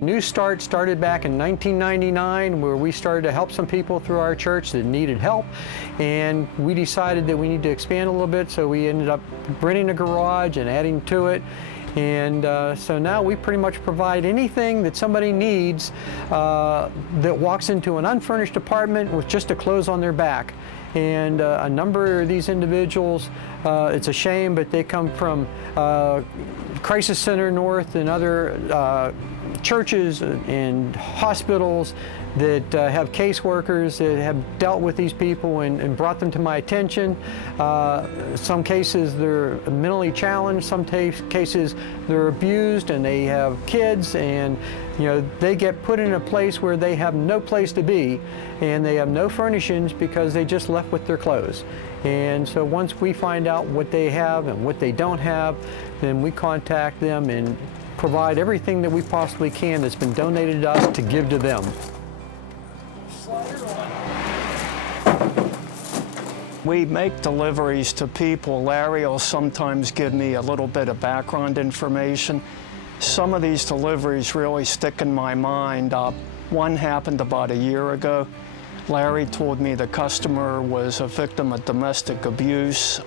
New Start started back in 1999, where we started to help some people through our church that needed help, and we decided that we need to expand a little bit, so we ended up renting a garage and adding to it. And so now we pretty much provide anything that somebody needs that walks into an unfurnished apartment with just a clothes on their back. And a number of these individuals, it's a shame, but they come from Crisis Center North and other churches and hospitals that have caseworkers that have dealt with these people and brought them to my attention. Some cases they're mentally challenged, some cases they're abused and they have kids, and they get put in a place where they have no place to be and they have no furnishings because they just left with their clothes. And so once we find out what they have and what they don't have, then we contact them and provide everything that we possibly can that's been donated to us to give to them. We make deliveries to people. Larry will sometimes give me a little bit of background information. Some of these deliveries really stick in my mind. One happened about a year ago. Larry told me the customer was a victim of domestic abuse.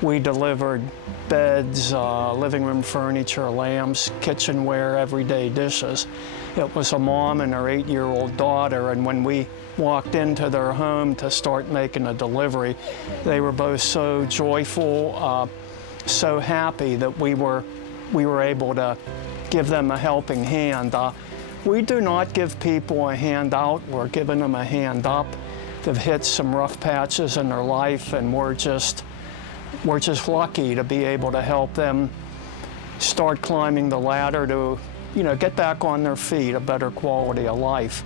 We delivered beds, living room furniture, lamps, kitchenware, everyday dishes. It was a mom and her 8-year-old daughter, and when we walked into their home to start making a delivery, they were both so joyful, so happy that we were able to give them a helping hand. We do not give people a hand out, we're giving them a hand up. They've hit some rough patches in their life, and we're just lucky to be able to help them start climbing the ladder to, get back on their feet, a better quality of life.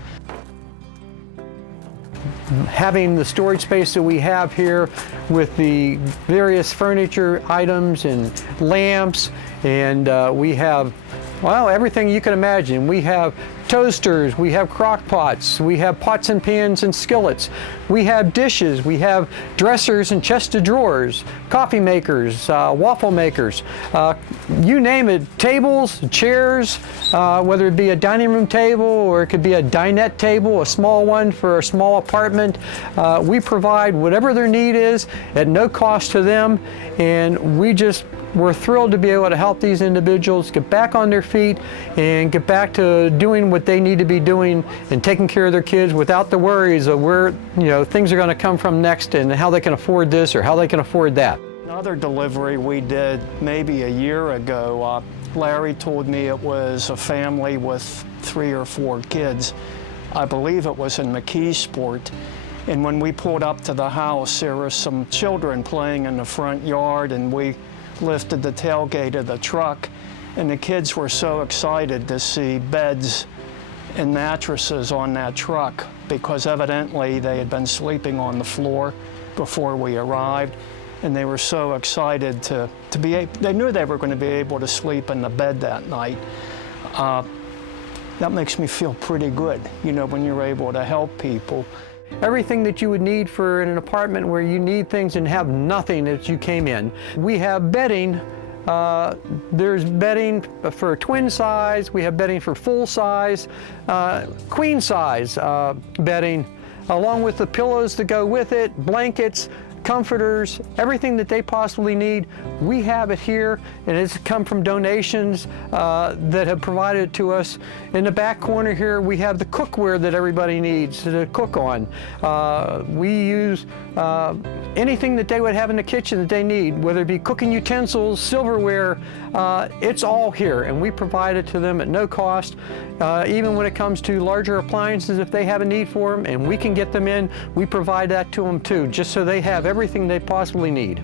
Having the storage space that we have here with the various furniture items and lamps, and we have, well, everything you can imagine. We have toasters, we have crock pots, we have pots and pans and skillets, we have dishes, we have dressers and chest of drawers, coffee makers, waffle makers, you name it, tables, chairs, whether it be a dining room table or it could be a dinette table, a small one for a small apartment. We provide whatever their need is at no cost to them, and we're thrilled to be able to help these individuals get back on their feet and get back to doing what they need to be doing and taking care of their kids without the worries of where things are going to come from next and how they can afford this or how they can afford that. Another delivery we did maybe a year ago, Larry told me it was a family with 3 or 4 kids. I believe it was in McKeesport. And when we pulled up to the house, there were some children playing in the front yard, and we lifted the tailgate of the truck, and the kids were so excited to see beds and mattresses on that truck because evidently they had been sleeping on the floor before we arrived, and they were so excited they knew they were going to be able to sleep in the bed that night. That makes me feel pretty good, when you're able to help people. Everything that you would need for an apartment where you need things and have nothing as you came in. We have bedding. There's bedding for twin size. We have bedding for full size, queen size bedding, along with the pillows that go with it, blankets, comforters, everything that they possibly need. We have it here, and it's come from donations that have provided it to us. In the back corner here, we have the cookware that everybody needs to cook on. We use anything that they would have in the kitchen that they need, whether it be cooking utensils, silverware, it's all here, and we provide it to them at no cost. Even when it comes to larger appliances, if they have a need for them and we can get them in, we provide that to them too, just so they have everything they possibly need.